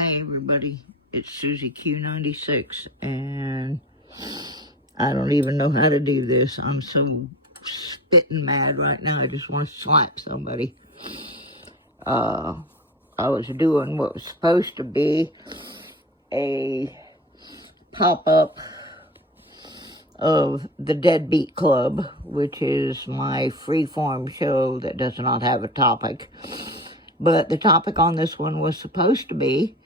Hey everybody, it's Susie Q96, and I don't even know how to do this. I'm so spitting mad right now. I just want to slap somebody. I was doing what was supposed to be a pop-up of the Deadbeat Club, which is my freeform show that does not have a topic. But the topic on this one was supposed to be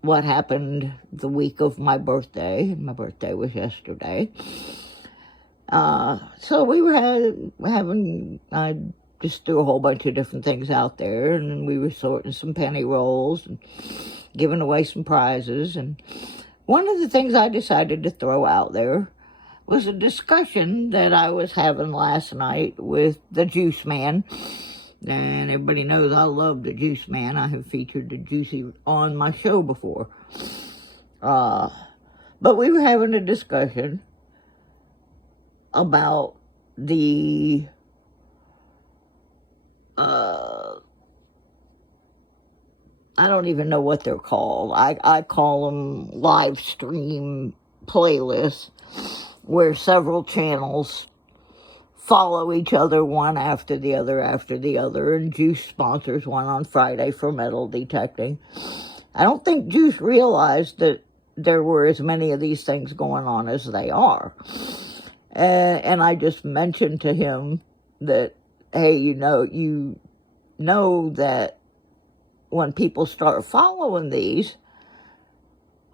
what happened the week of my birthday. My birthday was yesterday. So we were having, I just threw a whole bunch of different things out there, and we were sorting some penny rolls and giving away some prizes. And one of the things I decided to throw out there was a discussion that I was having last night with the Juice Man. And everybody knows I love the Juice Man. I have featured the Juicy on my show before. But we were having a discussion about the I don't even know what they're called. I call them live stream playlists, where several channels follow each other one after the other, and Juice sponsors one on Friday for metal detecting. I don't think Juice realized that there were as many of these things going on as they are. And I just mentioned to him that, hey, you know that when people start following these,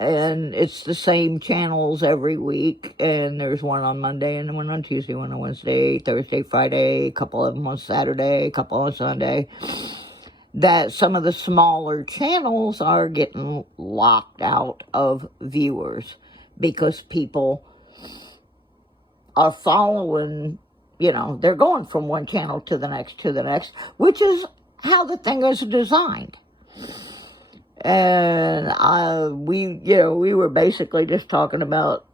and it's the same channels every week, and there's one on Monday, and one on Tuesday, one on Wednesday, Thursday, Friday, a couple of them on Saturday, a couple on Sunday, that some of the smaller channels are getting locked out of viewers because people are following, they're going from one channel to the next, which is how the thing is designed. And we were basically just talking about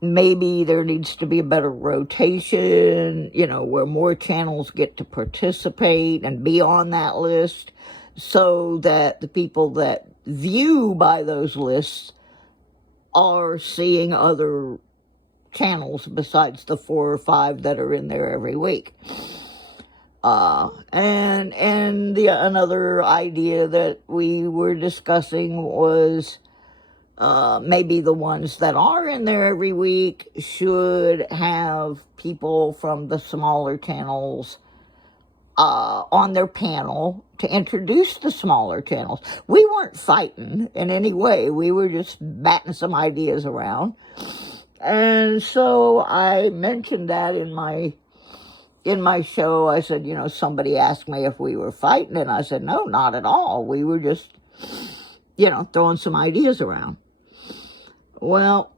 maybe there needs to be a better rotation, where more channels get to participate and be on that list, so that the people that view by those lists are seeing other channels besides the 4 or 5 that are in there every week. And another idea that we were discussing was maybe the ones that are in there every week should have people from the smaller channels on their panel to introduce the smaller channels. We weren't fighting in any way. We were just batting some ideas around. And so I mentioned that in my show. I said, somebody asked me if we were fighting, and I said, no, not at all. We were just, throwing some ideas around. Well,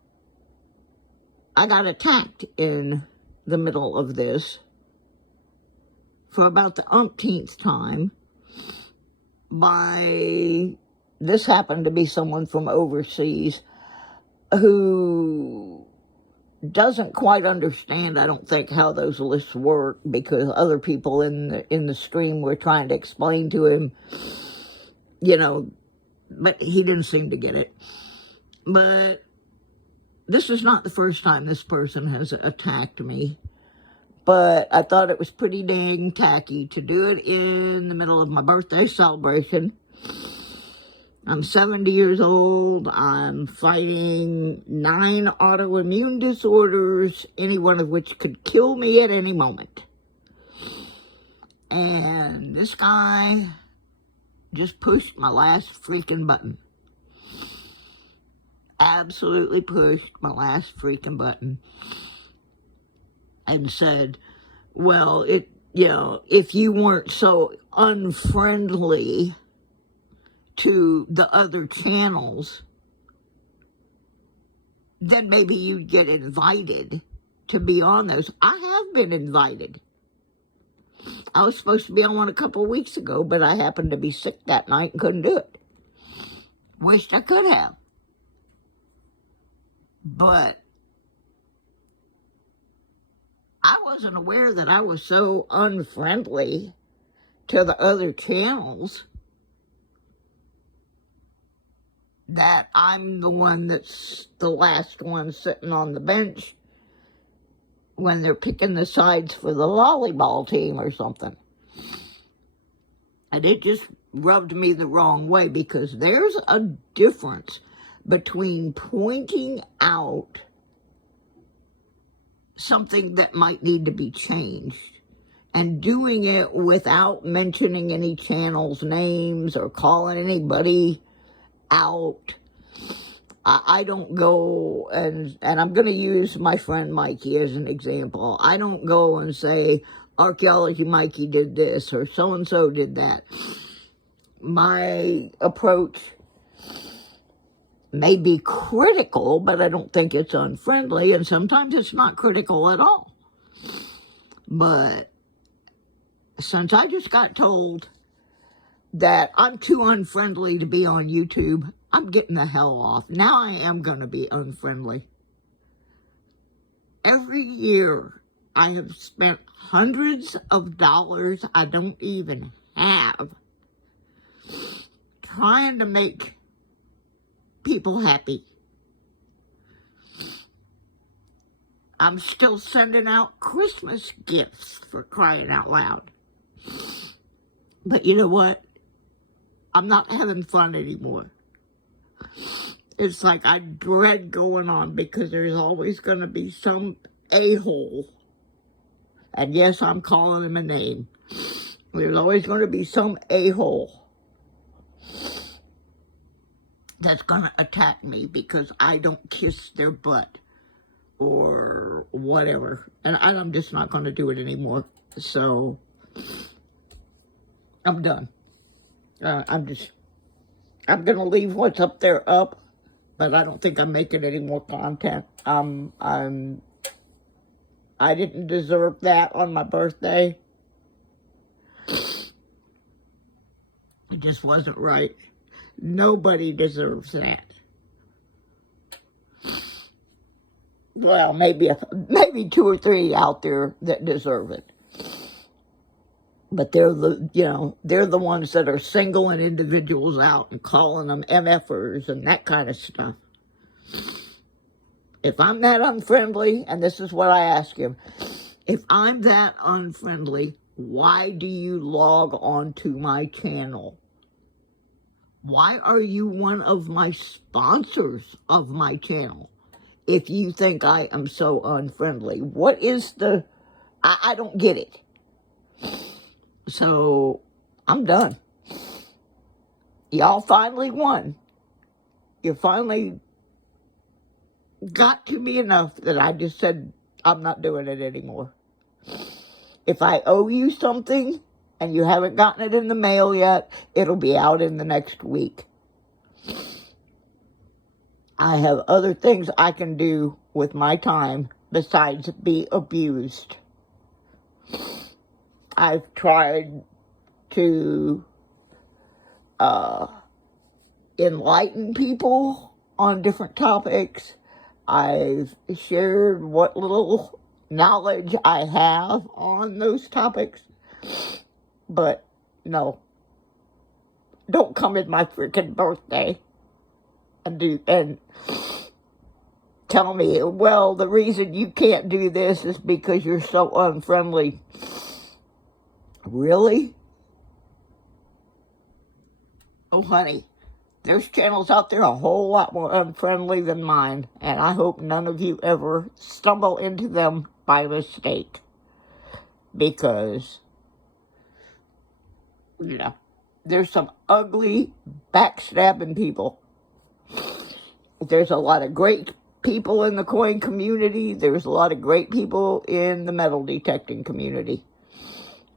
I got attacked in the middle of this for about the umpteenth time this happened to be someone from overseas who doesn't quite understand, I don't think, how those lists work, because other people in the stream were trying to explain to him, but he didn't seem to get it. But this is not the first time this person has attacked me, but I thought it was pretty dang tacky to do it in the middle of my birthday celebration. I'm 70 years old. I'm fighting 9 autoimmune disorders, any one of which could kill me at any moment. And this guy just pushed my last freaking button. Absolutely pushed my last freaking button. And said, well, if you weren't so unfriendly to the other channels, then maybe you'd get invited to be on those. I have been invited. I was supposed to be on one a couple of weeks ago, but I happened to be sick that night and couldn't do it. Wished I could have. But I wasn't aware that I was so unfriendly to the other channels that I'm the one that's the last one sitting on the bench when they're picking the sides for the volleyball team or something. And it just rubbed me the wrong way, because there's a difference between pointing out something that might need to be changed and doing it without mentioning any channels' names or calling anybody out. I don't go, and I'm going to use my friend Mikey as an example. I don't go and say, Archaeology Mikey did this, or so-and-so did that. My approach may be critical, but I don't think it's unfriendly, and sometimes it's not critical at all. But since I just got told that I'm too unfriendly to be on YouTube, I'm getting the hell off. Now I am going to be unfriendly. Every year I have spent hundreds of dollars I don't even have trying to make people happy. I'm still sending out Christmas gifts, for crying out loud. But you know what? I'm not having fun anymore. It's like I dread going on, because there's always going to be some a-hole. And yes, I'm calling him a name. There's always going to be some a-hole that's going to attack me because I don't kiss their butt or whatever. And I'm just not going to do it anymore. So I'm done. I'm going to leave what's up there up, but I don't think I'm making any more content. I didn't deserve that on my birthday. It just wasn't right. Nobody deserves that. Well, maybe 2 or 3 out there that deserve it. But they're the ones that are singling individuals out and calling them MFers and that kind of stuff. If I'm that unfriendly, and this is what I ask him, if I'm that unfriendly, why do you log on to my channel? Why are you one of my sponsors of my channel if you think I am so unfriendly? What is I don't get it. So, I'm done. Y'all finally won. You finally got to me enough that I just said, I'm not doing it anymore. If I owe you something and you haven't gotten it in the mail yet, it'll be out in the next week. I have other things I can do with my time besides be abused. I've tried to enlighten people on different topics. I've shared what little knowledge I have on those topics. But no, don't come in my freaking birthday and tell me, well, the reason you can't do this is because you're so unfriendly. Really? Oh, honey, there's channels out there a whole lot more unfriendly than mine, and I hope none of you ever stumble into them by mistake. Because, there's some ugly, backstabbing people. There's a lot of great people in the coin community. There's a lot of great people in the metal detecting community.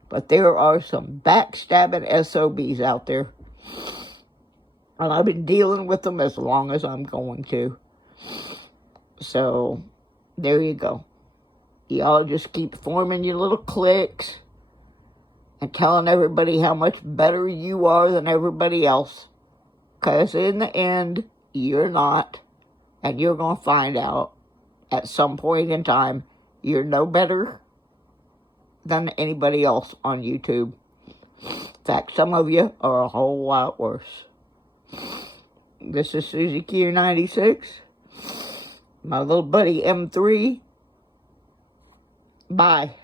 But there are some backstabbing SOBs out there. And I've been dealing with them as long as I'm going to. So, there you go. Y'all just keep forming your little cliques and telling everybody how much better you are than everybody else. Because in the end, you're not. And you're going to find out at some point in time, you're no better than anybody else on YouTube. In fact, some of you are a whole lot worse. This is Susie Q96. My little buddy M3. Bye.